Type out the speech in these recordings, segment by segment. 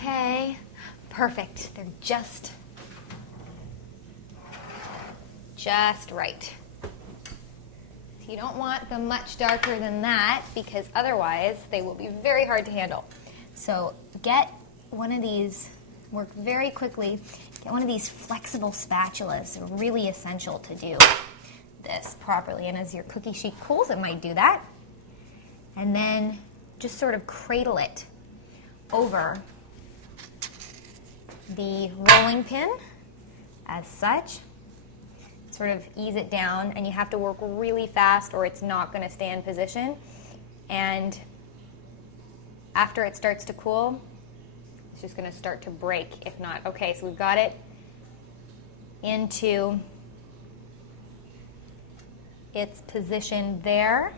Okay, perfect. They're just right. You don't want them much darker than that because otherwise they will be very hard to handle. So get one of these, work very quickly, get one of these flexible spatulas. They're really essential to do this properly. And as your cookie sheet cools, it might do that. And then just sort of cradle it over the rolling pin as such. Sort of ease it down, and you have to work really fast or it's not going to stay in position. And after it starts to cool, it's just going to start to break if not. Okay, so we've got it into its position there.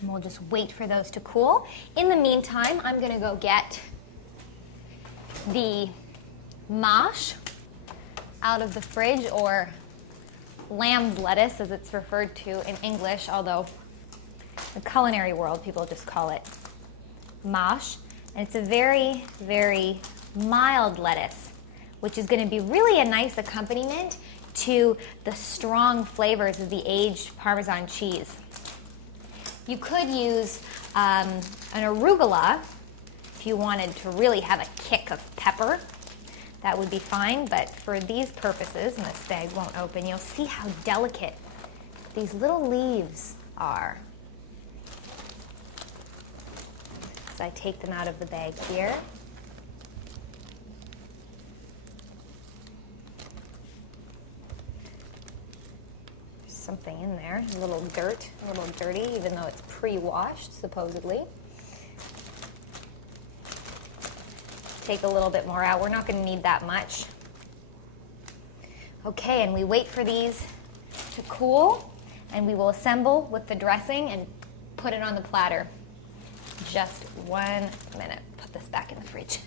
And we'll just wait for those to cool. In the meantime, I'm going to go get the mâche out of the fridge, or lamb's lettuce as it's referred to in English, although in the culinary world people just call it mâche. And it's a very, very mild lettuce, which is going to be really a nice accompaniment to the strong flavors of the aged Parmesan cheese. You could use an arugula if you wanted to really have a kick of pepper. That would be fine, but for these purposes, and this bag won't open, you'll see how delicate these little leaves are. So I take them out of the bag here. There's something in there, a little dirt, a little dirty, even though it's pre-washed, supposedly. Take a little bit more out. We're not going to need that much. Okay, and we wait for these to cool, and we will assemble with the dressing and put it on the platter. Just 1 minute. Put this back in the fridge.